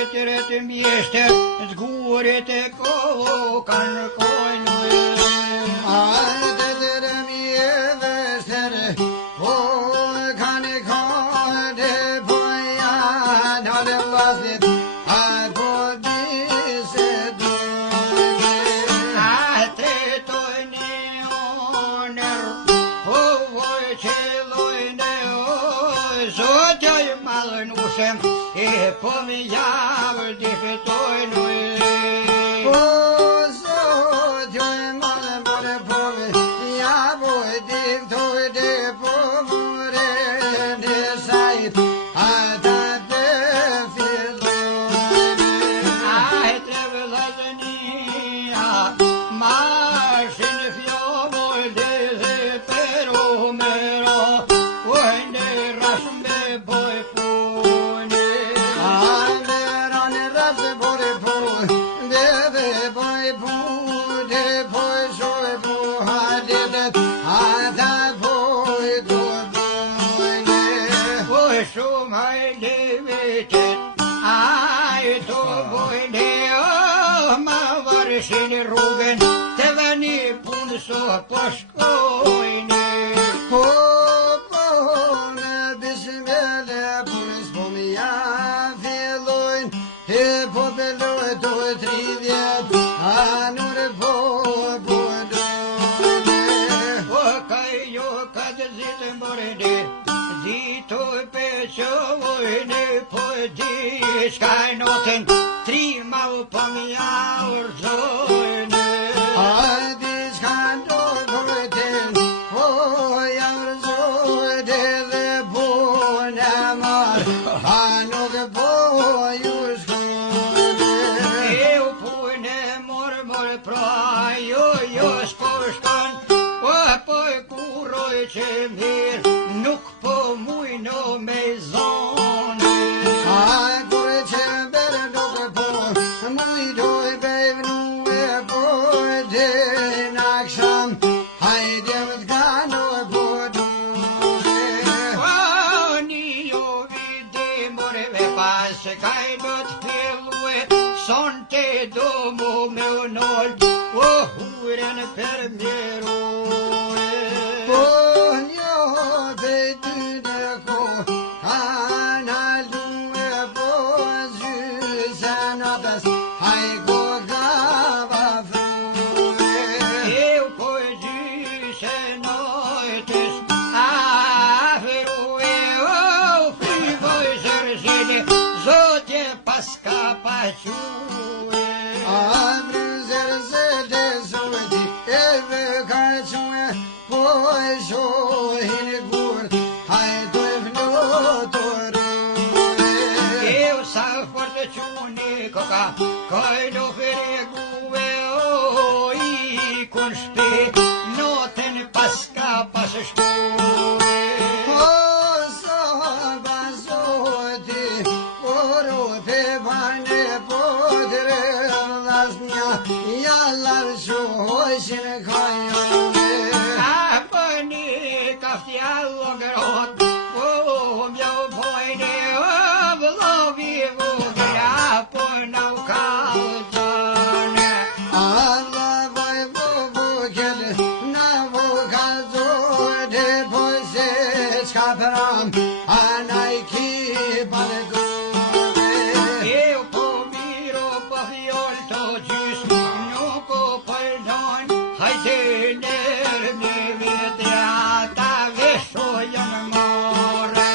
tjetëre të mjeshtër, zgurit e kokan kojnë. Tjetëre mjeshtër, kokan kojnë, po janë halë vlasnit, po bisedojnë. Tretojnë onër, voj qëllojnë, zotjoj malën usëm, e po me javë difetojnë. Zotjoj malën bërë po me javë difetojnë, po mure në sajt, ata të fillojnë. Treve lëzënia, mashin fjovoj dhe pero mero, ojnë rashme boj pune. Verane rafse bore po, bebe boj pune, boj shoj po hadetet, ata boj do bojne. Oj shumë hajde vetet, aj to bojne, ma varshin rrugën, të vani punë so po shkojne. Po në bismele punës po mi ja fillojnë, e po beloj të 30, anur po dojnë. Jo ka të zilë mërëne, dito pe qovojne, po di shkaj notën, 3 mau po mi aurëzojne. Di s'ka ndojnë po jaurëzojnë dhe po në marë, a nuk po ju shkojnë. Eu pune mormor pra, jo s'po shkon, po e kuroj që mirë, nuk po mujno me zonë. Kur që bërë nuk po, mujdoj bevnu e po dhe në aksham, hajde më t'gano e po dojnë. Një jo vide moreve pas kaj do t'fillue, son te do mu me unol, huren per mjerue. Po njo dhe ty në ko, kana lume po zyse në bes, hajko gava frue. Eu po gjyshe nojtës, aferue, frivoj zërzine, zotje paska paque. Brüzer zede zodi, eve ka que, po e shohin gur, hajto e vlotore. Eu sa fort quni koka, kaj do fregue, i kun shpi, noten paska pas shkue. Po sa bazoti, poro pe bane podre vlasnja, jallar shohin kajone. Apëni kaftja logërot, mjau pojne, vlovi vogëra, po nau kalëtone. Allah vaj vogel, na vogazode, po se s'ka pram, anaj ki balgode. Eu po miro po fjoll të gjys, nuk o përdojn, hajde nërë me vedja, ta vesho janë more.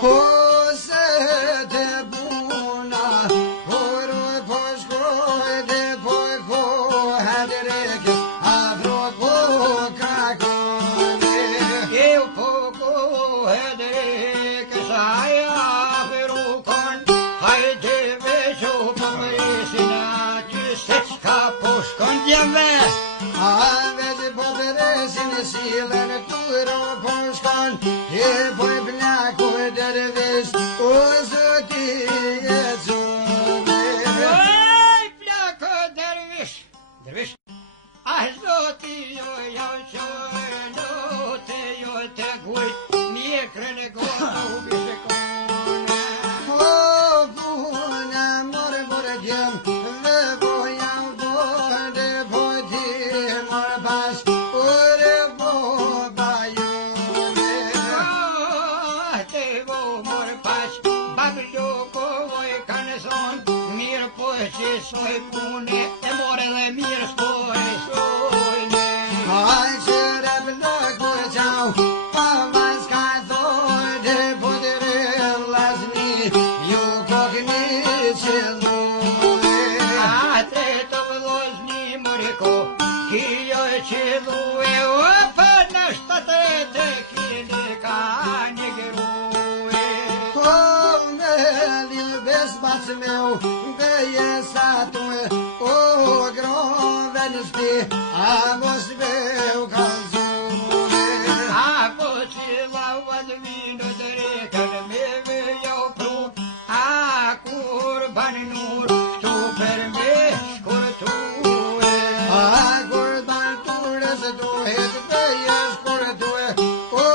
Po se te buna, poro po shkojde, po kohet rekes, afro po krakone. Eu po kohet rekes, aja ferukon, hajde vesho po mërisina, që se qka po shkon djeve. Aved po beresin silen turo po shkon, e po e plaku dervish, o zoti e zove. Oj, plako dervish, dervish, ah zoti jo jau qoj, note jo te guj, mjekrën e gotë u bishe kone. O puna mor që dhue o për në shtatë të kini ka një grue. Po me lil besbac meu, dhe jesa tue, o grove në shpi, a mos meu kalzune. Ako që lauat vinu të rekën me vëjo pru, a kur ban nur, këtu për me shkurtue. A kur ban ture se duhet dhe jesh kur tue, o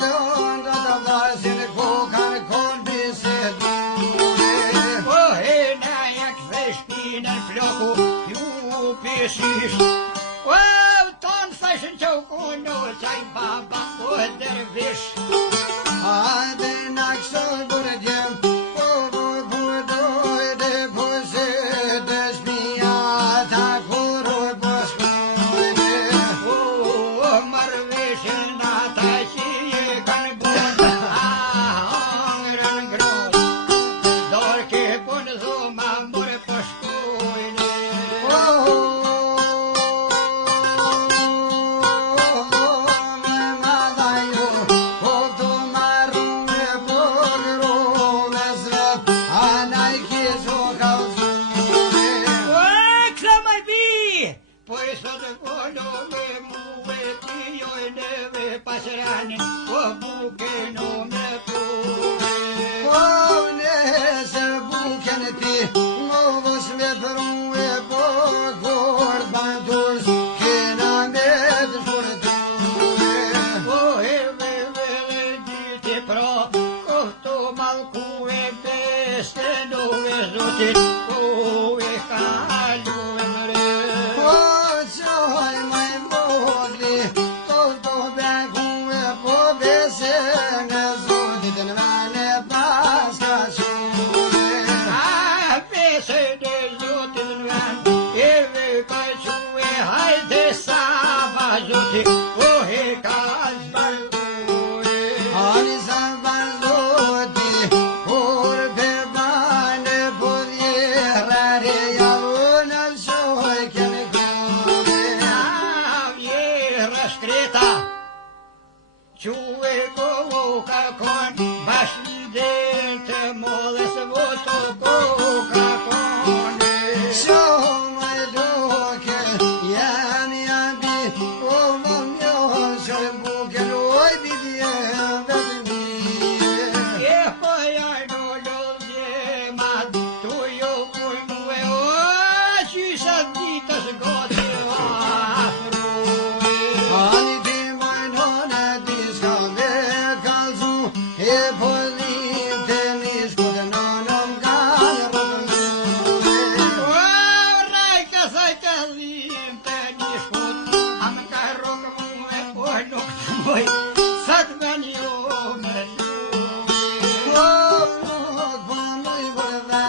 të onda të vlasin kokan kon bisedune. O e na jak veshtinën floku, ju pisisht. O ton thashën që u kuno qaj baba o dervish. Hajde na kësoj bërë djem, po doj dhe po se të shpia ta kuroj po shkojne. O marveshën ata që je kanë bun, a hangrën gron. Dorë ke pun dhoma mërë po shkojne. Pasranin, o buke no me pure. O e vele dite pra, kohto malku e beste no e zotit, o e kalu e mre. A bese de zotit nvan, e ve kaçu e hajde sava zotit, o e kazbalue. Ani zambazoti, por bebane podierare javuna shoj kene kone. Vjera shkreta, quhe koka kon, bashkëder të mollës voto koka kone. Shoma loke, jam jabi, o më mjohë shoj buke loj bidje vetëmi. E po jajno lodhje mat, tu jo kuj muhe, o qysa ditës goti afrue. Ani ti mojnone ti s'ka me kalzu, e po lim të nishku të nënëm kanë rëpëllue. O rajka thaj të lim të një shkut, am ka rogë muhe, po nuk të moj, sa të ven jo me lume. Po nuk po muj vërda,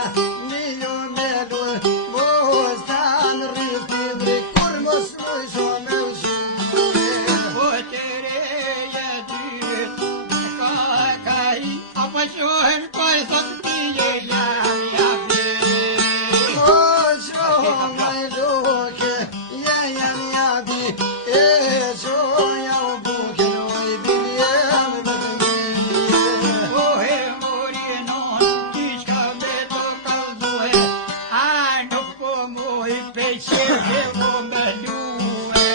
një me luë, mos ta në rrës të drik, kur mos muj shumë me ushume. O të reja dyt, ka i, apo qohen koj thot pije jam jabi. O shoma loke, jam jabi, e shoja u buke loj bidjem vetëmi. O e mori non, ti qka me to kalzohe, a nuk po moj peqe që po me lume.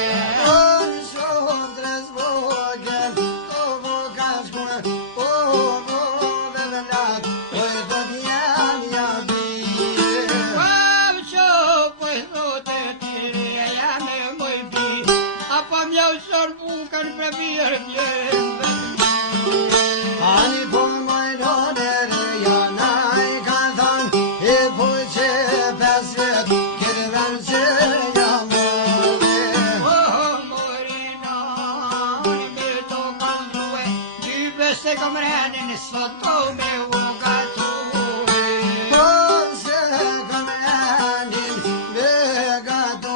On shohën tres vogën, o vogan shkuen, o vove velat, o e të jam jabi. Kam qo po e thote tire, jam e moj bi, apo mjau sor bukan për mirë tjenë. Ani po mojnone reja naj ka than, e po që 5 vjet, këtë vend që jam mërë. O mori non, me to kalzue, ty beste kom renin, sot to me u gatue. Po se kam enin vegato,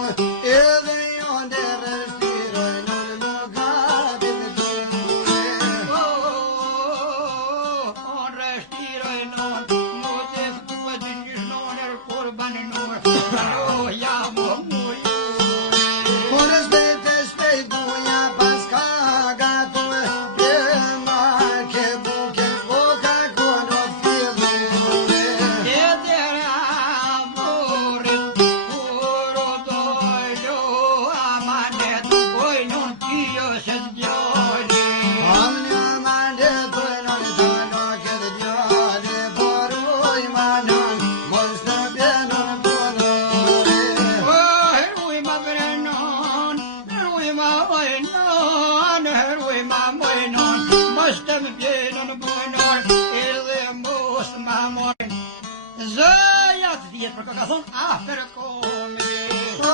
edhe jo në rështiroj në më gatit të On rështiroj non, mos e fëtua të gjishnoner kur banë nur, alo jam o muj. Por shpejt për ka thonë after komi. O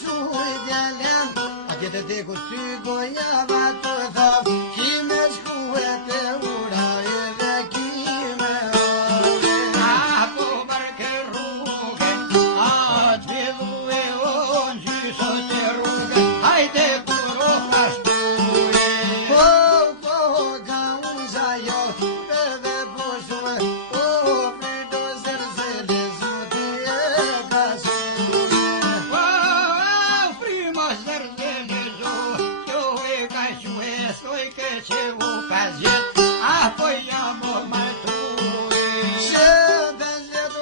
shuri djelen, a kete te ku ty goja va të thav, kime shkue te ura edhe kime ove. Apo mërke rrugën, atë villu e onë gjysot e rrugën, hajde kuro pashtore. Po, ka uza jo, edhe po shue, o frido zerzele zuti e pasure. Frima zërdele zo, kjo e ka que, soj ke që u ka zjet, apo jam o martue. Se bezet o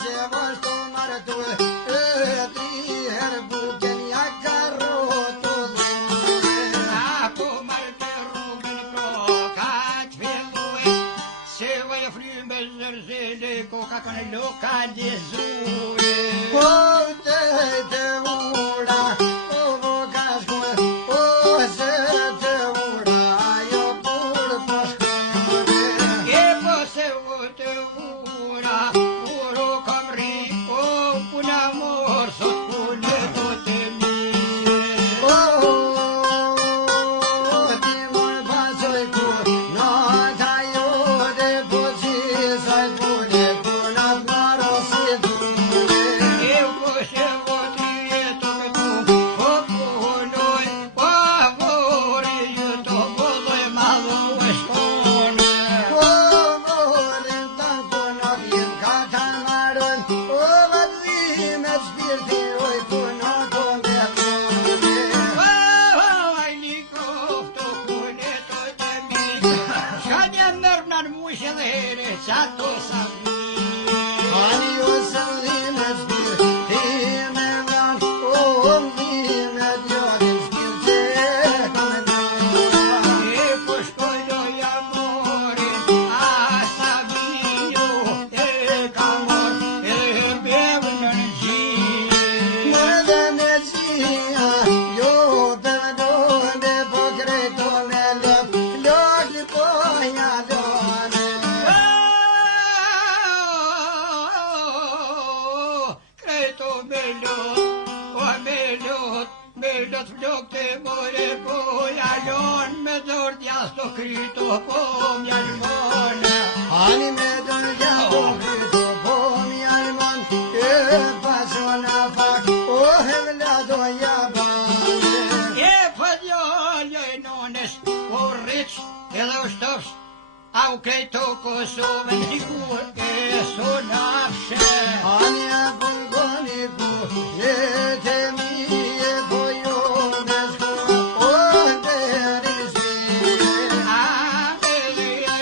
se vashto martue, e tri her buken ja ka rotule. Apo marte rrugën pro ka t'fillue, se vaj fryme zërzele koka kanë lokalizue. Po te ura, o ka shkue, o se te ura, jo pur po shkue. E po se u të ura, uro kam ri, o puna mor, sot pune do të mire. Ti mor pasoj ku, nota jote po qisaj pune, punat maro si dune. Eu po se u të jeto këtu, po punoj, po vore jeto, po doj madhu e shkone. Po volim tan punot jem ka ta maron, o vazhime shpirti oj punot o me kone. Ai nikofto pune to të mi, shkanja mërë në mushë dhe here, qato sa mi. Ani o sëllime shpirti me van, o mdime djodin shpirti e kome dojnë. E po shkoj doja morin, a sa vinjo e ka mor, e bev në gjinë. Më dhe në qia, jo të dojnë, po krejto me lëp, lëk po ja dojnë. Kreto me lot flok të more po jalon, me dort jasto kryto po mjalmone. Ani me dërgja po kryto po mjalmon, e pasona fak, o hevla doja bane. E pëdjallë e nones, po rriq edhe ushtofsh, au krejto Kosovën dikur e sonafshe. Ani a pungoni ku, jete mi e po jo me shku, o deri si. A me dhe e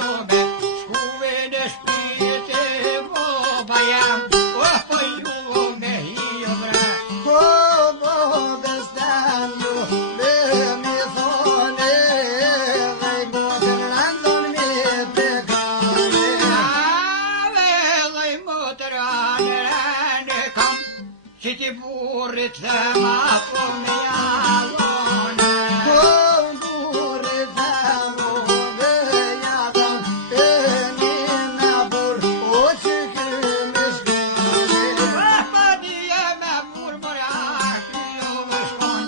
robe, shkuve në shpite po bajam, o po ju me hijo vra. Po bestan ju, dhe mi thone, dhe i botën randon mi pekane. Ave dhe i motër anë kam, që ti burrit dhe ma po me jalone. Po burit tamo dhe jadam, e një nabur, o që këmë shkone. Pa dije me murmurak jo më shkon,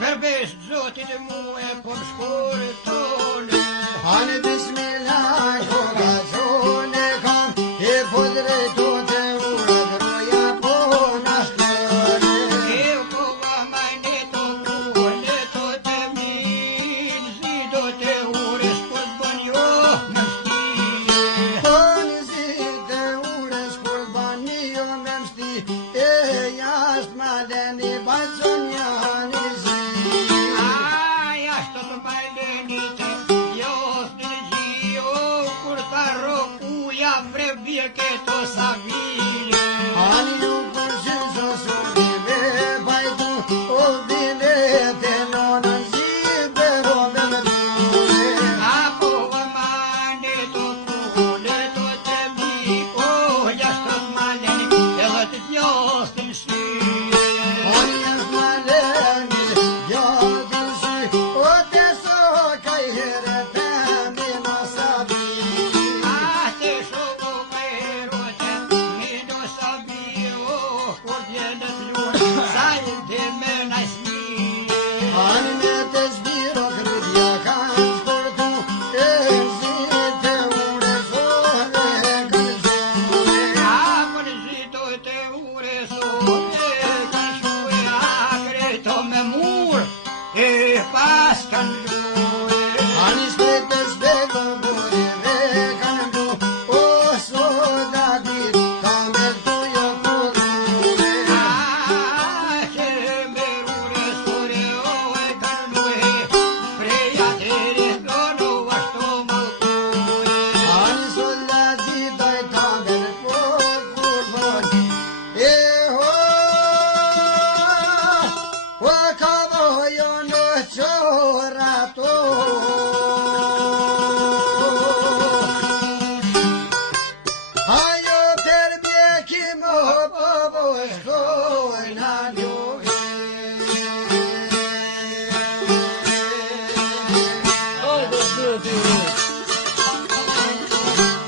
përveç zotit mu e po më shkurtone. Hani bismillah, koga qone kam, e po drejto të urat, roja po nashkone. E po va majneto kune to të min, zido të ures po të bën jo më shtije. Toni si të ures, kur bani jo me mshti, e jasht maleni, bajzon janë i zi. Ai ashtu të mbajlenite, jos në gjio, kur ta roku ja vre bje këto sa vi.